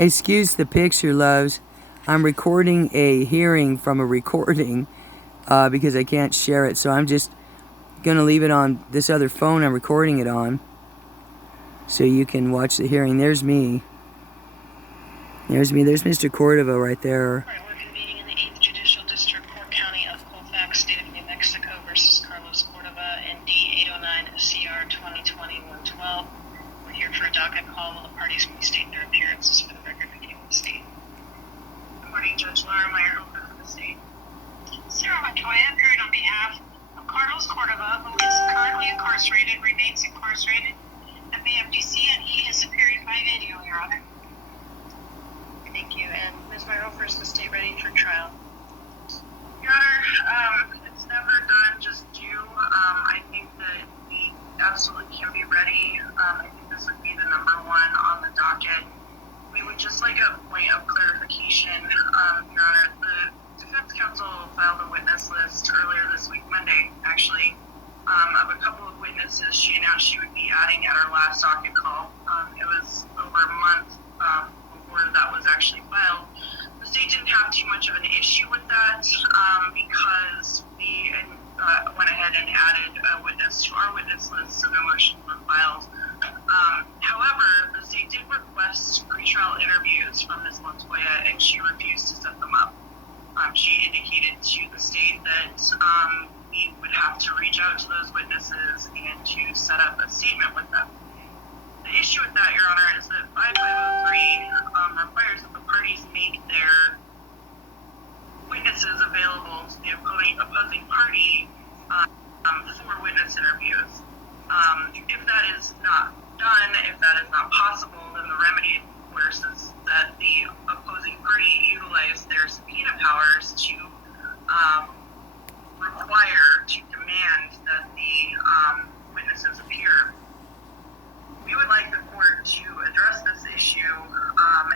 Excuse the picture, loves. I'm recording a hearing from a recording because I can't share it, so I'm just going to leave it on this other phone I'm recording it on so you can watch the hearing. There's me. There's me. There's Mr. Cordova right there. All right, we're convening in the 8th Judicial District Court County of Colfax, State of New Mexico versus Carlos Cordova in D-809 CR 2020-112. We're here for a docket call. Will the parties please state their appearances for the record beginning with the state? Good morning, Judge Laura Meyer, open for the state. Sarah Montoya, appearing on behalf of Carlos Cordova, who is currently incarcerated, remains incarcerated at BFDC, and he is appearing by video, Your Honor. Thank you. And Ms. Myrofer, is the state ready for trial? Your Honor, it's never done just due. I think that we absolutely can be ready. I think this would be the number one on the docket. We would just like a point of clarification. Your Honor, the defense counsel filed a witness list earlier this week, Monday, actually, of a couple of witnesses she announced she would be adding at our last docket call. It was over a month before that was actually filed. The state didn't have too much of an issue with that because we went ahead and added a witness to our witness list, so no motions were filed. However, the state did request pretrial interviews from Ms. Montoya, and she refused to set them up. She indicated to the state that we would have to reach out to those witnesses and to set up a statement with them. The issue with that, Your Honor, is that 5503 requires that the parties make their witnesses available to the opposing party for witness interviews. If that is not done, if that is not possible, then the remedy, of course, is that the opposing party utilize their subpoena powers to require, to demand that the witnesses appear. We would like the court to address this issue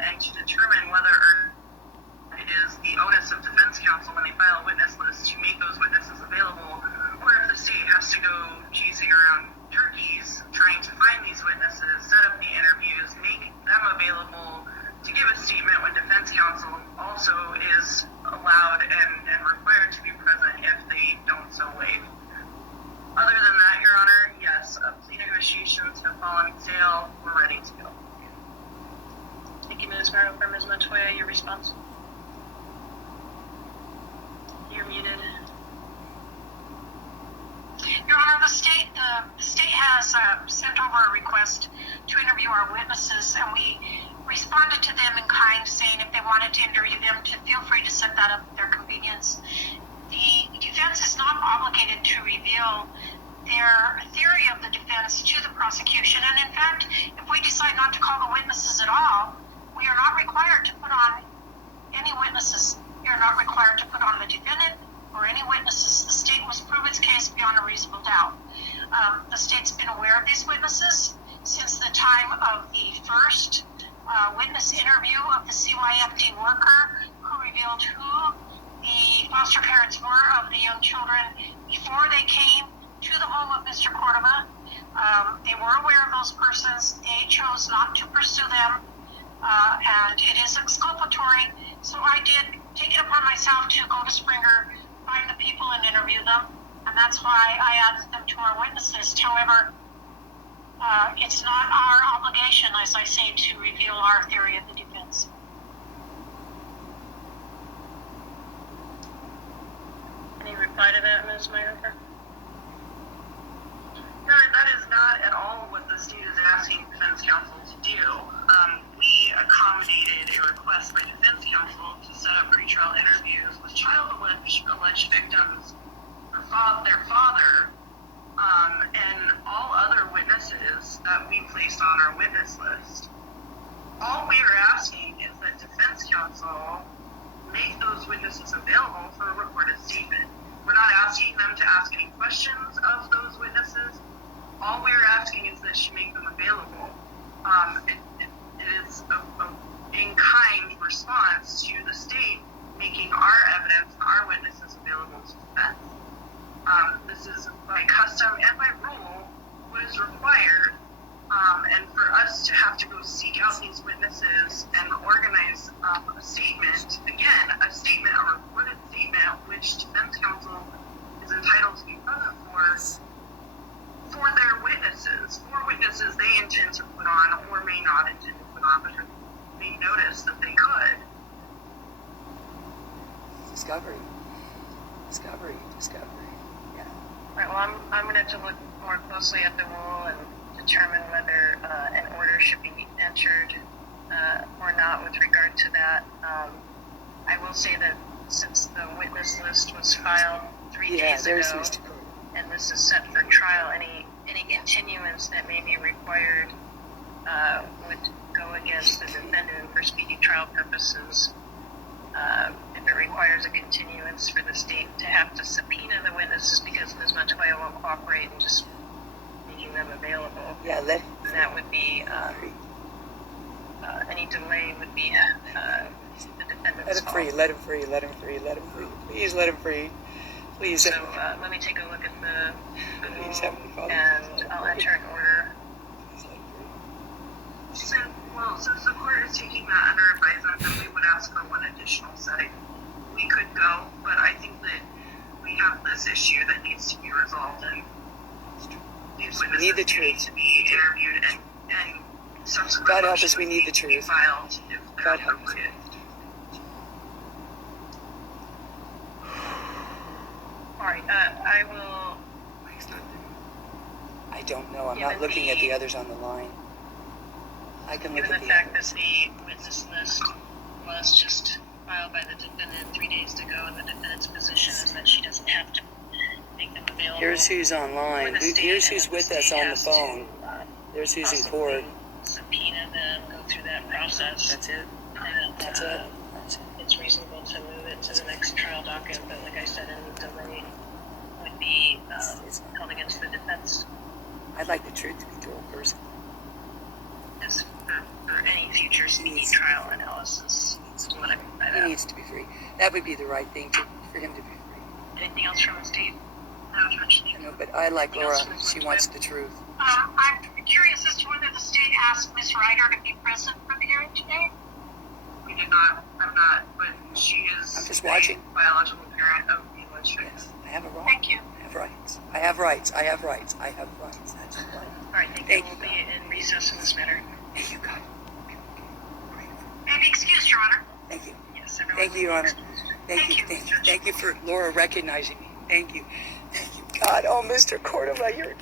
and to determine whether or it is the onus of defense counsel when they file a witness list to make those witnesses available, or if the state has to go chasing around turkeys trying to find these witnesses, set up the interviews, make them available to give a statement when defense counsel also is allowed and required to be present if they don't so waive. Other than that, Your Honor, yes, plea negotiations have fallen stale. We're ready to go. Thank you, Ms. Myrofer. Ms. Montoya, your response? You're muted. Your Honor, the state has sent over a request to interview our witnesses, and we responded to them in kind, saying if they wanted to interview them, to feel free to set that up at their convenience. The defense is not obligated to reveal their theory of the defense to the prosecution, and in fact, if we decide not to call the witnesses at all, we are not required to put on any witnesses. We are not required to put on the defendant or any witnesses. The state must prove its case beyond a reasonable doubt. The state's been aware of these witnesses since the time of the first witness interview of the CYFD worker who revealed who the foster parents were of the young children before they came to the home of Mr. Cordova. They were aware of those persons. They chose not to pursue them, and it is exculpatory. So I did take it upon myself to go to Springer, find the people, and interview them, and that's why I added them to our witness list. However, it's not our obligation, as I say, to reveal our theory of the defense. Any reply to that, Ms. Myrofer? No, that is not at all what the state is asking defense counsel to do. We accommodated a request by defense counsel to set up pretrial interviews with alleged victims, their father, and all other witnesses that we placed on our witness list. All we are asking is that defense counsel make those witnesses available for a recorded statement. We're not asking them to ask any questions of those witnesses. All we're asking is that she make them available. It is a in-kind response to the state making our evidence, our witnesses available to defense. This is by custom and by rule what is required And for us to have to go seek out these witnesses and organize a statement, again, a recorded statement, which defense counsel is entitled to be present for their witnesses, they intend to put on or may not intend to put on, but they notice that they could. Discovery. Yeah. All right, well, I'm going to have to look more closely at the rule and determine whether an order should be entered or not with regard to that. I will say that since the witness list was filed 3 days ago, and this is set for trial, any continuance that may be required would go against the defendant for speedy trial purposes. If it requires a continuance for the state to have to subpoena the witnesses because Ms. Montoya won't cooperate and just making them available, that would be any delay would be the defendant's fault. Let him free. Please let him free. Please. So let me take a look at the rule, and I'll enter an order. Since the court is taking that under advisement, then we would ask for one additional setting. We could go, but I think that we have this issue that needs to be resolved, and these witnesses need to be interviewed and subsequent God help us, we need the truth. Filed if God help us. All right, I will. I don't know. I'm not looking at the others on the line. I can look at the fact that the witness list was just filed by the defendant 3 days ago, and the defendant's position is that she doesn't have to make them available. Here's who's online. Here's who's with us on the phone. There's who's in court. Subpoena them, go through that process. That's it. And, That's it. It's reasonable to move it to the next trial docket, but like I said, any delay would be held against the defense. I'd like the truth to be told first. As for any future speedy trial analysis. What I mean by that. He needs to be free. That would be the right thing for him to be free. Anything else from the state? I know, but I like Laura. She wants the truth. I'm curious as to whether the state asked Ms. Ryder to be present for the hearing today. We did not. I'm not, but she is. I'm just watching. A biological parent of the English. Yes, I have a right. Thank you. I have rights. I have rights. That's right. All right, thank you. We'll be in recess in this matter. Thank you, God. May be excused, Your Honor. Thank you. Yes, everyone. Thank you, Your Honor. Thank you. Thank you for Laura recognizing me. Thank you. God. Oh, Mr. Cordova, you're.